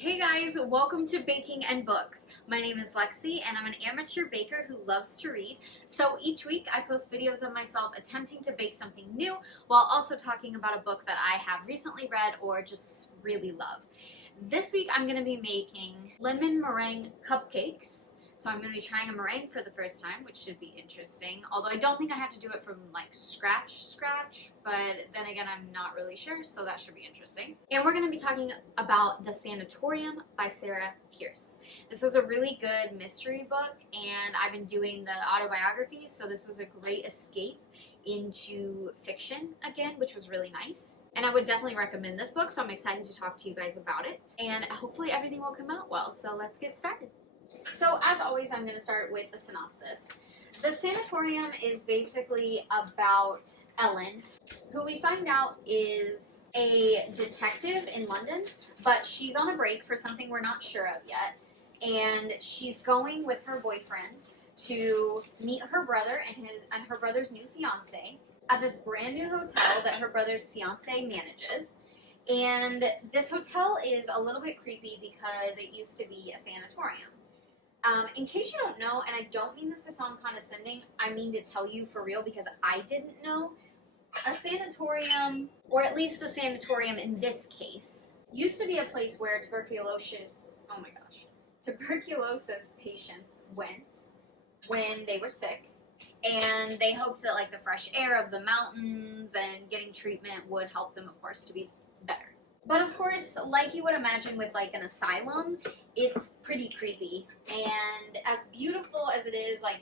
Hey guys, welcome to Baking and Books. My name is Lexi and I'm an amateur baker who loves to read. So each week I post videos of myself attempting to bake something new while also talking about a book that I have recently read or just really love. This week I'm going to be making lemon meringue cupcakes. So I'm going to be trying a meringue for the first time, which should be interesting. Although I don't think I have to do it from like scratch, but then again, I'm not really sure, so that should be interesting. And we're going to be talking about The Sanatorium by Sarah Pearse. This was a really good mystery book, and I've been doing the autobiographies, so this was a great escape into fiction again, which was really nice. And I would definitely recommend this book, so I'm excited to talk to you guys about it. And hopefully everything will come out well, so let's get started. So as always, I'm going to start with the synopsis. The Sanatorium is basically about Ellen, who we find out is a detective in London, but she's on a break for something we're not sure of yet. And she's going with her boyfriend to meet her brother and her brother's new fiance at this brand new hotel that her brother's fiance manages. And this hotel is a little bit creepy because it used to be a sanatorium. In case you don't know, and I don't mean this to sound condescending, I mean to tell you for real because I didn't know, a sanatorium, or at least the sanatorium in this case, used to be a place where tuberculosis patients went when they were sick, and they hoped that like the fresh air of the mountains and getting treatment would help them, of course, to be better. But of course, like you would imagine with like an asylum, it's pretty creepy. And as beautiful as it is, like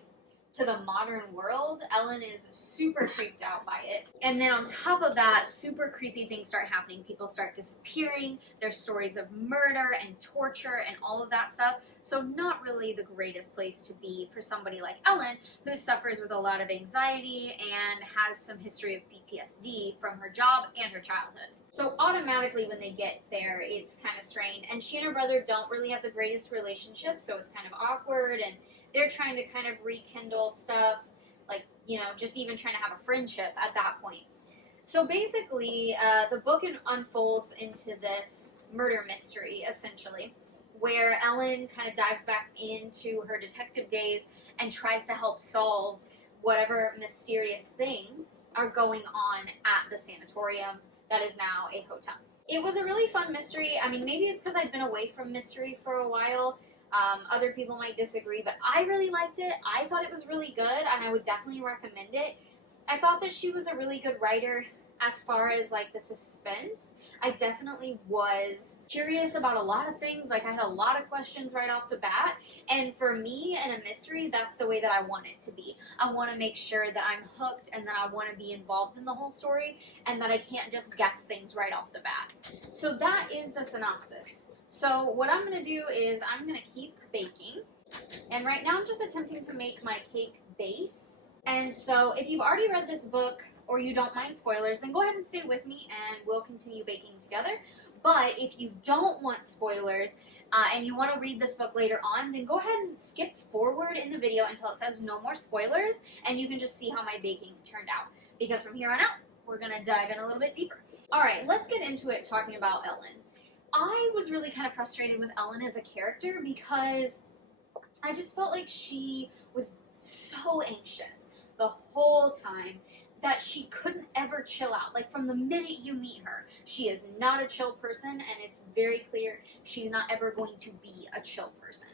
to the modern world, Ellen is super creeped out by it. And then on top of that, super creepy things start happening. People start disappearing. There's stories of murder and torture and all of that stuff. So not really the greatest place to be for somebody like Ellen, who suffers with a lot of anxiety and has some history of PTSD from her job and her childhood. So automatically when they get there, it's kind of strained. And she and her brother don't really have the greatest relationship, so it's kind of awkward, and they're trying to kind of rekindle stuff, like, you know, just even trying to have a friendship at that point. So basically, the book unfolds into this murder mystery, essentially, where Ellen kind of dives back into her detective days and tries to help solve whatever mysterious things are going on at the sanatorium that is now a hotel. It was a really fun mystery. I mean, maybe it's because I've been away from mystery for a while. Other people might disagree, but I really liked it. I thought it was really good, and I would definitely recommend it. I thought that she was a really good writer as far as like the suspense. I definitely was curious about a lot of things. Like I had a lot of questions right off the bat, and for me in a mystery, that's the way that I want it to be. I want to make sure that I'm hooked and that I want to be involved in the whole story and that I can't just guess things right off the bat. So that is the synopsis. So what I'm going to do is I'm going to keep baking, and right now I'm just attempting to make my cake base. And so if you've already read this book or you don't mind spoilers, then go ahead and stay with me and we'll continue baking together. But if you don't want spoilers and you want to read this book later on, then go ahead and skip forward in the video until it says no more spoilers, and you can just see how my baking turned out. Because from here on out, we're going to dive in a little bit deeper. Alright, let's get into it talking about Ellen. I was really kind of frustrated with Ellen as a character because I just felt like she was so anxious the whole time that she couldn't ever chill out. Like from the minute you meet her, she is not a chill person, and it's very clear she's not ever going to be a chill person.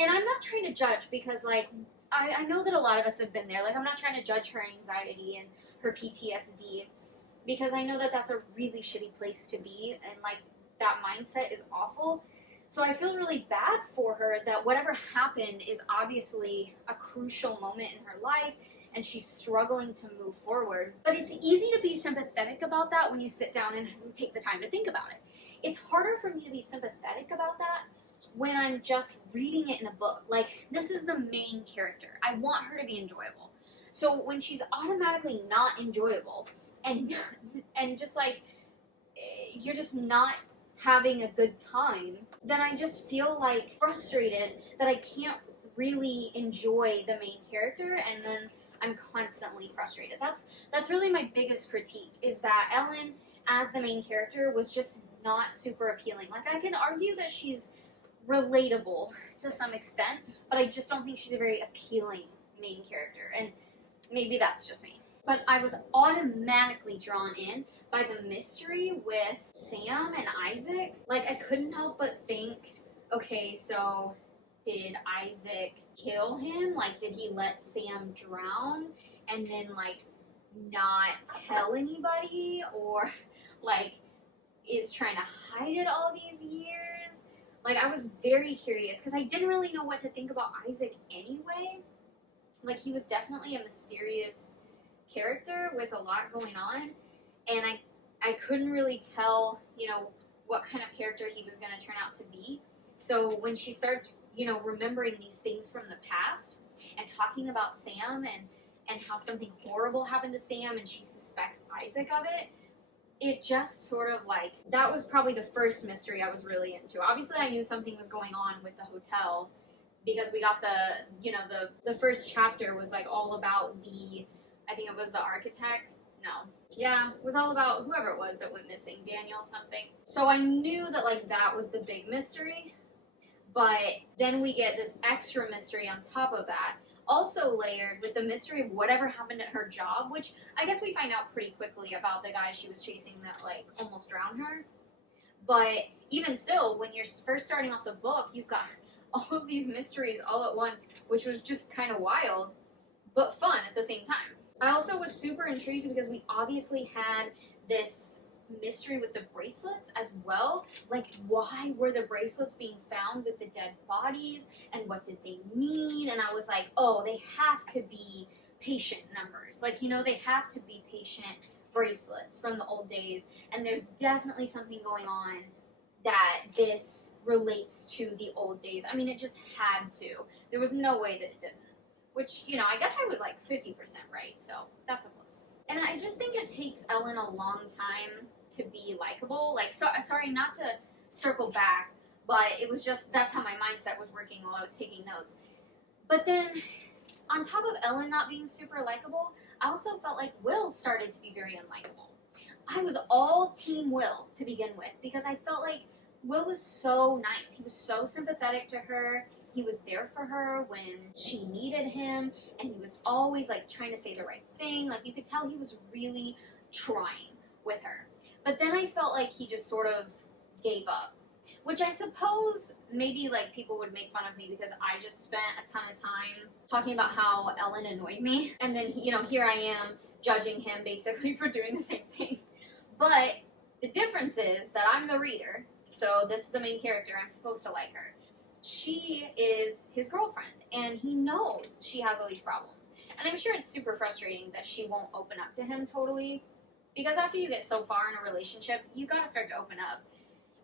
And I'm not trying to judge because like I know that a lot of us have been there. Like I'm not trying to judge her anxiety and her PTSD because I know that that's a really shitty place to be, and like that mindset is awful. So I feel really bad for her that whatever happened is obviously a crucial moment in her life and she's struggling to move forward. But it's easy to be sympathetic about that when you sit down and take the time to think about it. It's harder for me to be sympathetic about that when I'm just reading it in a book. Like, this is the main character. I want her to be enjoyable. So when she's automatically not enjoyable and just like, you're just not having a good time, then I just feel like frustrated that I can't really enjoy the main character, and then I'm constantly frustrated. That's really my biggest critique, is that Ellen as the main character was just not super appealing. Like, I can argue that she's relatable to some extent, but I just don't think she's a very appealing main character, and maybe that's just me. But I was automatically drawn in by the mystery with Sam and Isaac. Like, I couldn't help but think, okay, so did Isaac kill him? Like, did he let Sam drown and then, like, not tell anybody? Or, like, is trying to hide it all these years? Like, I was very curious because I didn't really know what to think about Isaac anyway. Like, he was definitely a mysterious character with a lot going on, and I couldn't really tell, you know, what kind of character he was going to turn out to be. So when she starts, you know, remembering these things from the past and talking about Sam and how something horrible happened to Sam and she suspects Isaac of it, it just sort of like, that was probably the first mystery I was really into. Obviously I knew something was going on with the hotel because we got the, you know, the first chapter was like all about the, I think it was the architect. No. Yeah, it was all about whoever it was that went missing, Daniel something. So I knew that, like, that was the big mystery. But then we get this extra mystery on top of that, also layered with the mystery of whatever happened at her job, which I guess we find out pretty quickly about the guy she was chasing that, like, almost drowned her. But even still, when you're first starting off the book, you've got all of these mysteries all at once, which was just kind of wild, but fun at the same time. I also was super intrigued because we obviously had this mystery with the bracelets as well. Like, why were the bracelets being found with the dead bodies, and what did they mean? And I was like, oh, they have to be patient numbers. Like, you know, they have to be patient bracelets from the old days, and there's definitely something going on that this relates to the old days. I mean, it just had to. There was no way that it didn't. Which, you know, I guess I was like 50% right, so that's a plus. And I just think it takes Ellen a long time to be likable. Like, so, sorry, not to circle back, but it was just, that's how my mindset was working while I was taking notes. But then, on top of Ellen not being super likable, I also felt like Will started to be very unlikable. I was all team Will to begin with, because I felt like Will was so nice. He was so sympathetic to her. He was there for her when she needed him, and he was always, like, trying to say the right thing. Like, you could tell he was really trying with her. But then I felt like he just sort of gave up, which I suppose maybe, like, people would make fun of me because I just spent a ton of time talking about how Ellen annoyed me, and then, you know, here I am judging him basically for doing the same thing. But the difference is that I'm the reader, so this is the main character. I'm supposed to like her. She is his girlfriend, and he knows she has all these problems. And I'm sure it's super frustrating that she won't open up to him totally, because after you get so far in a relationship, you gotta start to open up.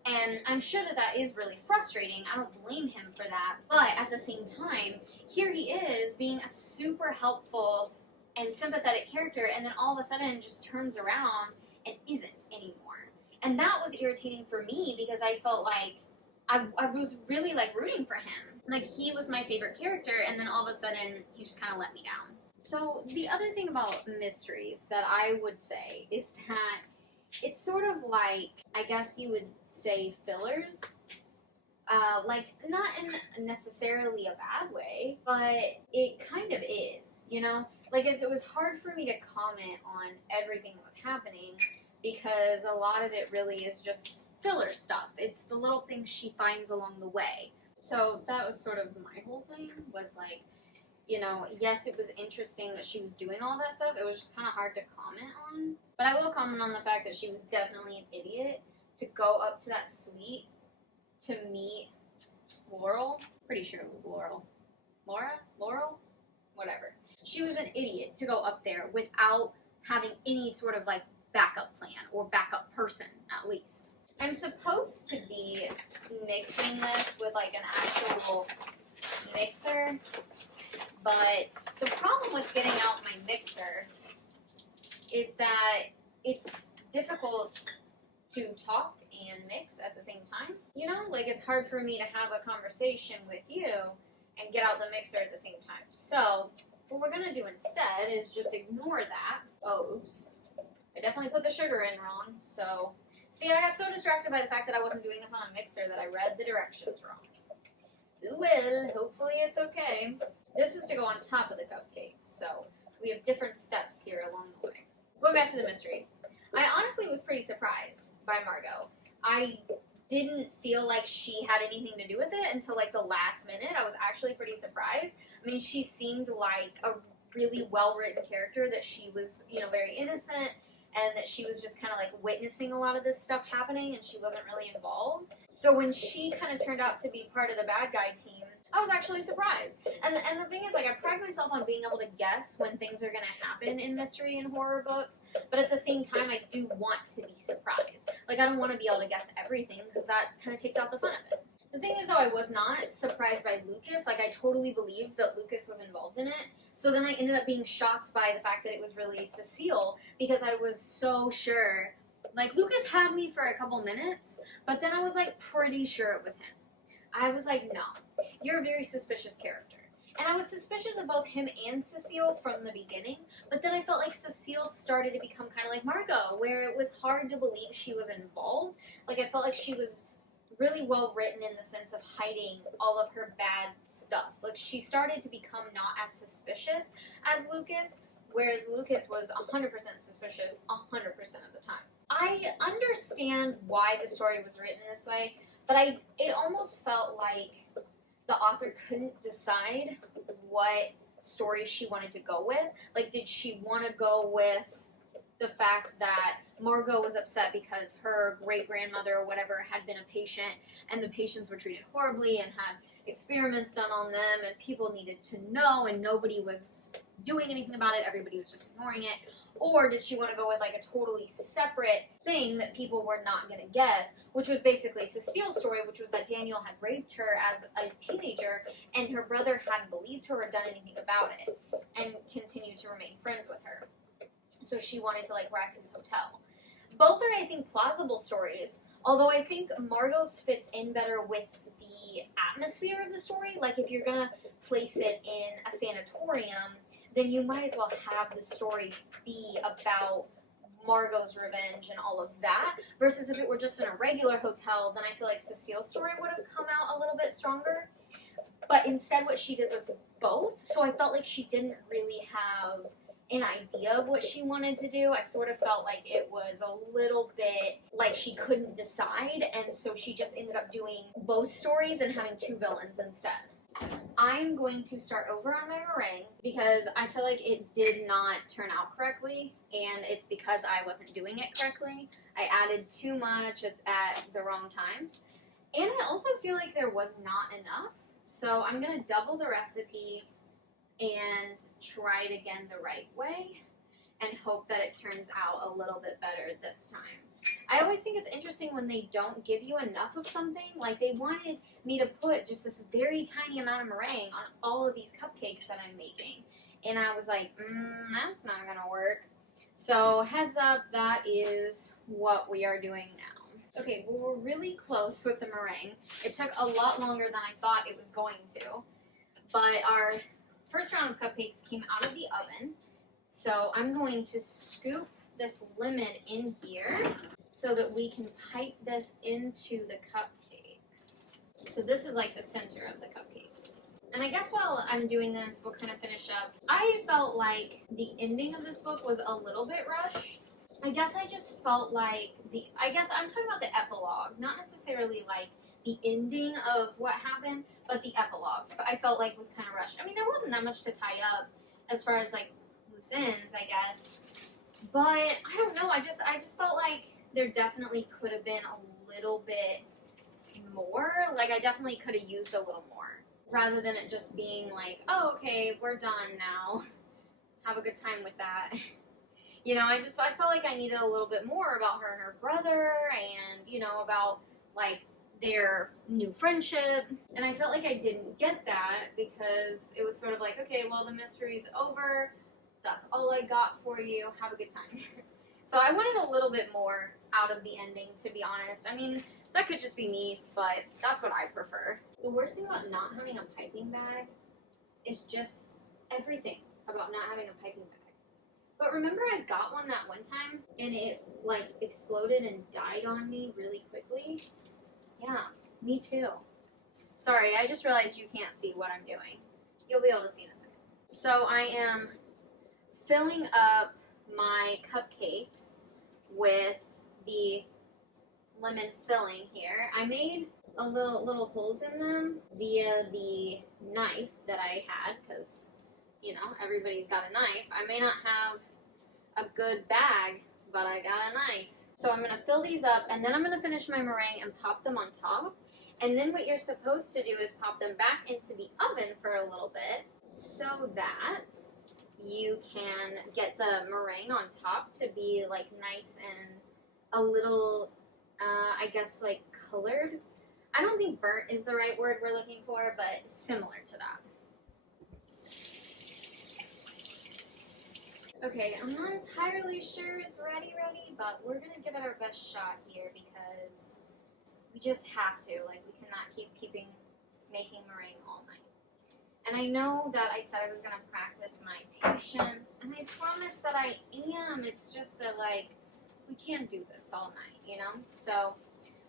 And I'm sure that that is really frustrating. I don't blame him for that. But at the same time, here he is being a super helpful and sympathetic character, and then all of a sudden just turns around and isn't anymore. And that was irritating for me because I felt like I was really, like, rooting for him. Like, he was my favorite character, and then all of a sudden, he just kind of let me down. So, the other thing about mysteries that I would say is that it's sort of like, I guess you would say, fillers. Like, not in necessarily a bad way, but it kind of is, you know? Like, it was hard for me to comment on everything that was happening because a lot of it really is just filler stuff. It's the little things she finds along the way. So that was sort of my whole thing, was like, you know, yes, it was interesting that she was doing all that stuff. It was just kind of hard to comment on. But I will comment on the fact that she was definitely an idiot to go up to that suite to meet Laurel. Pretty sure it was Laurel. Laurel? Whatever. She was an idiot to go up there without having any sort of, like, backup plan or backup person, at least. I'm supposed to be mixing this with, like, an actual mixer, but the problem with getting out my mixer is that it's difficult to talk and mix at the same time. You know, like, it's hard for me to have a conversation with you and get out the mixer at the same time. So what we're gonna do instead is just ignore that. Oh, oops. I definitely put the sugar in wrong, so... See, I got so distracted by the fact that I wasn't doing this on a mixer that I read the directions wrong. Ooh, well, hopefully it's okay. This is to go on top of the cupcakes, so we have different steps here along the way. Going back to the mystery. I honestly was pretty surprised by Margot. I didn't feel like she had anything to do with it until like the last minute. I was actually pretty surprised. I mean, she seemed like a really well-written character, that she was, you know, very innocent, and that she was just kind of like witnessing a lot of this stuff happening and she wasn't really involved. So when she kind of turned out to be part of the bad guy team, I was actually surprised. And the thing is, like, I pride myself on being able to guess when things are going to happen in mystery and horror books, but at the same time, I do want to be surprised. Like, I don't want to be able to guess everything, because that kind of takes out the fun of it. The thing is, though, I was not surprised by Lucas. Like, I totally believed that Lucas was involved in it. So then I ended up being shocked by the fact that it was really Cecile, because I was so sure. Like, Lucas had me for a couple minutes, but then I was, like, pretty sure it was him. I was like, no, you're a very suspicious character. And I was suspicious of both him and Cecile from the beginning, but then I felt like Cecile started to become kind of like Margot, where it was hard to believe she was involved. Like, I felt like she was really well written in the sense of hiding all of her bad stuff. Like, she started to become not as suspicious as Lucas, whereas Lucas was 100% suspicious 100% of the time. I understand why the story was written this way, but it almost felt like the author couldn't decide what story she wanted to go with. Like, did she want to go with the fact that Margot was upset because her great-grandmother or whatever had been a patient, and the patients were treated horribly and had experiments done on them, and people needed to know, and nobody was doing anything about it, everybody was just ignoring it? Or did she want to go with like a totally separate thing that people were not going to guess, which was basically Cecile's story, which was that Daniel had raped her as a teenager, and her brother hadn't believed her or done anything about it, and continued to remain friends with her. So she wanted to like wreck his hotel. Both are, I think, plausible stories, although I think Margot's fits in better with the atmosphere of the story. Like, if you're going to place it in a sanatorium, then you might as well have the story be about Margot's revenge and all of that, versus if it were just in a regular hotel, then I feel like Cecile's story would have come out a little bit stronger. But instead what she did was both, so I felt like she didn't really have an idea of what she wanted to do. I sort of felt like it was a little bit like she couldn't decide, and so she just ended up doing both stories and having two villains instead. I'm going to start over on my meringue because I feel like it did not turn out correctly, and it's because I wasn't doing it correctly. I added too much at the wrong times, and I also feel like there was not enough, so I'm going to double the recipe and try it again the right way and hope that it turns out a little bit better this time. I always think it's interesting when they don't give you enough of something. Like, they wanted me to put just this very tiny amount of meringue on all of these cupcakes that I'm making. And I was like, that's not gonna work. So heads up, that is what we are doing now. Okay, well, we're really close with the meringue. It took a lot longer than I thought it was going to. But our first round of cupcakes came out of the oven. So I'm going to scoop this lemon in here so that we can pipe this into the cupcakes. So this is like the center of the cupcakes. And I guess while I'm doing this, we'll kind of finish up. I felt like the ending of this book was a little bit rushed. I guess I just felt like I guess I'm talking about the epilogue, not necessarily like the ending of what happened, but the epilogue I felt like was kind of rushed. I mean, there wasn't that much to tie up as far as like loose ends, I guess. But I don't know, I just felt like there definitely could have been a little bit more. Like, I definitely could have used a little more, rather than it just being like, oh, okay, we're done now. Have a good time with that. You know, I felt like I needed a little bit more about her and her brother, and, you know, about, like, their new friendship. And I felt like I didn't get that because it was sort of like, okay, well, the mystery's over. That's all I got for you. Have a good time. So I wanted a little bit more out of the ending, to be honest. I mean, that could just be me, but that's what I prefer. The worst thing about not having a piping bag is just everything about not having a piping bag. But remember I got one that one time and it like exploded and died on me really quickly? Yeah, me too. Sorry, I just realized you can't see what I'm doing. You'll be able to see in a second. So I am filling up my cupcakes with the lemon filling here. I made a little holes in them via the knife that I had because, you know, everybody's got a knife. I may not have a good bag, but I got a knife. So I'm going to fill these up, and then I'm going to finish my meringue and pop them on top. And then what you're supposed to do is pop them back into the oven for a little bit so that you can get the meringue on top to be like nice and a little, I guess, like colored. I don't think burnt is the right word we're looking for, but similar to that. Okay, I'm not entirely sure it's ready, but we're gonna give it our best shot here because we just have to. Like, we cannot keep making meringue all night. And I know that I said I was gonna practice my patience, and I promise that I am. It's just that, like, we can't do this all night, you know? So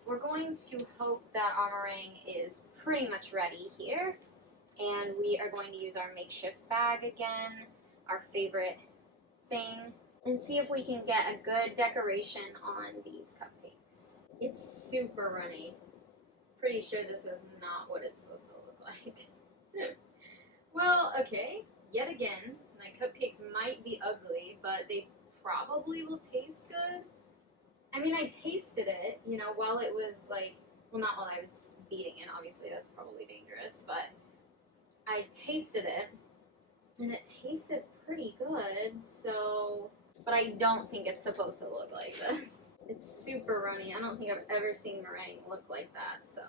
we're going to hope that our meringue is pretty much ready here, and we are going to use our makeshift bag again, our favorite thing, and see if we can get a good decoration on these cupcakes. It's super runny. Pretty sure this is not what it's supposed to look like. Well, okay, yet again, my cupcakes might be ugly, but they probably will taste good. I mean, I tasted it, you know, while it was like, well, not while I was beating it, obviously, that's probably dangerous, but I tasted it, and it tasted pretty good, so, but I don't think it's supposed to look like this. It's super runny. I don't think I've ever seen meringue look like that, so,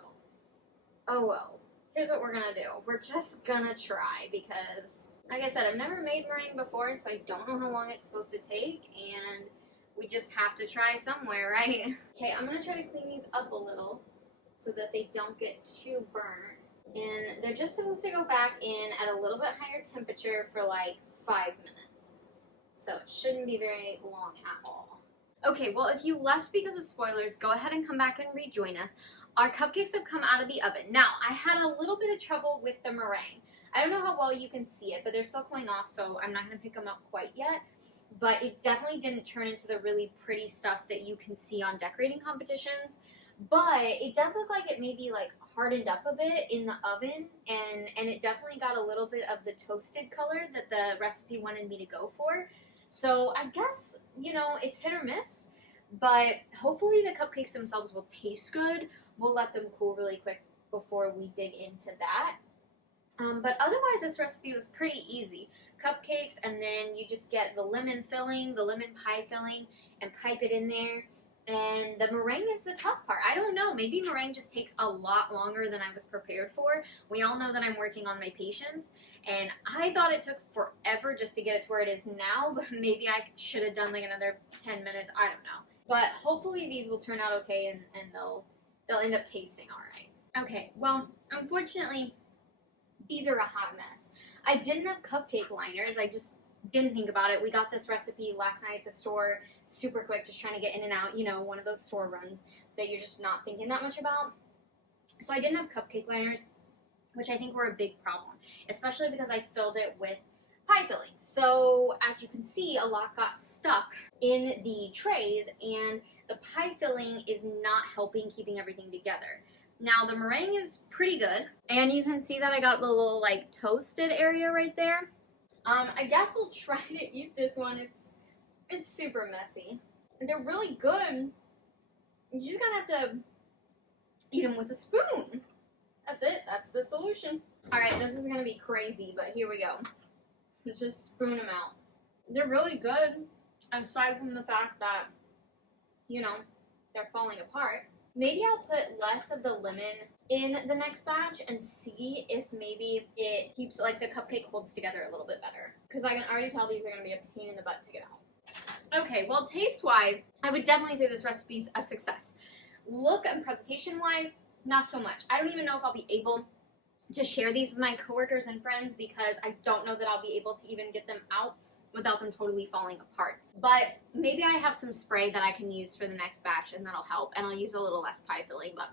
oh well. Here's what we're gonna do. We're just gonna try because, like I said, I've never made meringue before, so I don't know how long it's supposed to take, and we just have to try somewhere, right? Okay, I'm gonna try to clean these up a little so that they don't get too burnt. And they're just supposed to go back in at a little bit higher temperature for like 5 minutes. So it shouldn't be very long at all. Okay, well, if you left because of spoilers, go ahead and come back and rejoin us. Our cupcakes have come out of the oven. Now, I had a little bit of trouble with the meringue. I don't know how well you can see it, but they're still cooling off, so I'm not going to pick them up quite yet. But it definitely didn't turn into the really pretty stuff that you can see on decorating competitions. But it does look like it maybe like hardened up a bit in the oven, and it definitely got a little bit of the toasted color that the recipe wanted me to go for. So I guess, you know, it's hit or miss, but hopefully the cupcakes themselves will taste good. We'll let them cool really quick before we dig into that. But otherwise, this recipe was pretty easy. Cupcakes, and then you just get the lemon filling, the lemon pie filling, and pipe it in there. And the meringue is the tough part. I don't know. Maybe meringue just takes a lot longer than I was prepared for. We all know that I'm working on my patience, and I thought it took forever just to get it to where it is now, but maybe I should have done like another 10 minutes. I don't know. But hopefully these will turn out okay, and they'll end up tasting all right. Okay, well, unfortunately, these are a hot mess. I didn't have cupcake liners. I just didn't think about it. We got this recipe last night at the store, super quick, just trying to get in and out, you know, one of those store runs that you're just not thinking that much about. So I didn't have cupcake liners, which I think were a big problem, especially because I filled it with pie filling. So as you can see, a lot got stuck in the trays, and the pie filling is not helping keeping everything together. Now the meringue is pretty good, and you can see that I got the little like toasted area right there. I guess we'll try to eat this one. It's super messy. And they're really good. You just gotta have to eat them with a spoon. That's it. That's the solution. Alright, this is gonna be crazy, but here we go. Just spoon them out. They're really good, aside from the fact that, you know, they're falling apart. Maybe I'll put less of the lemon in the next batch and see if maybe it keeps, like, the cupcake holds together a little bit better. Because I can already tell these are going to be a pain in the butt to get out. Okay, well, taste-wise, I would definitely say this recipe's a success. Look and presentation-wise, not so much. I don't even know if I'll be able to share these with my coworkers and friends because I don't know that I'll be able to even get them out without them totally falling apart. But maybe I have some spray that I can use for the next batch and that'll help, and I'll use a little less pie filling, but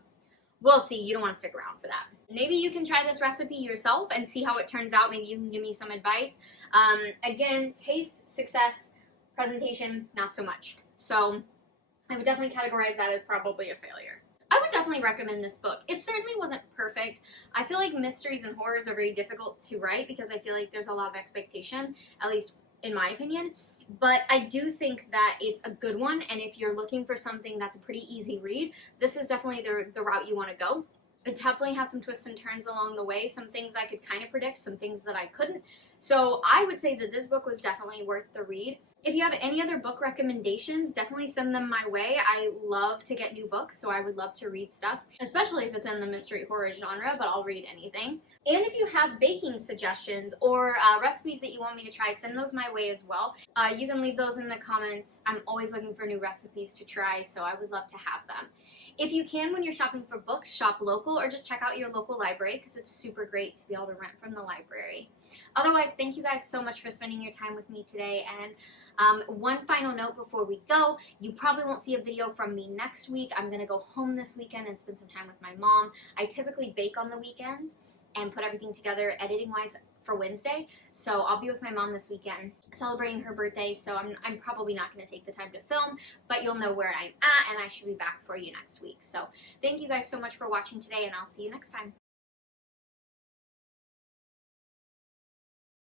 we'll see. You don't want to stick around for that. Maybe you can try this recipe yourself and see how it turns out. Maybe you can give me some advice. Again, taste, success, presentation, not so much. So I would definitely categorize that as probably a failure. I would definitely recommend this book. It certainly wasn't perfect. I feel like mysteries and horrors are very difficult to write because I feel like there's a lot of expectation, at least in my opinion. But I do think that it's a good one, and if you're looking for something that's a pretty easy read, this is definitely the route you want to go. It definitely had some twists and turns along the way, some things I could kind of predict, some things that I couldn't. So I would say that this book was definitely worth the read. If you have any other book recommendations, definitely send them my way. I love to get new books, so I would love to read stuff, especially if it's in the mystery horror genre, but I'll read anything. And if you have baking suggestions or recipes that you want me to try, send those my way as well. You can leave those in the comments. I'm always looking for new recipes to try, so I would love to have them. If you can, when you're shopping for books, shop local or just check out your local library because it's super great to be able to rent from the library. Otherwise, thank you guys so much for spending your time with me today. And one final note before we go, you probably won't see a video from me next week. I'm going to go home this weekend and spend some time with my mom. I typically bake on the weekends and put everything together editing-wise for Wednesday. So I'll be with my mom this weekend celebrating her birthday, so I'm probably not going to take the time to film, but you'll know where I'm at, and I should be back for you next week. So thank you guys so much for watching today, and I'll see you next time.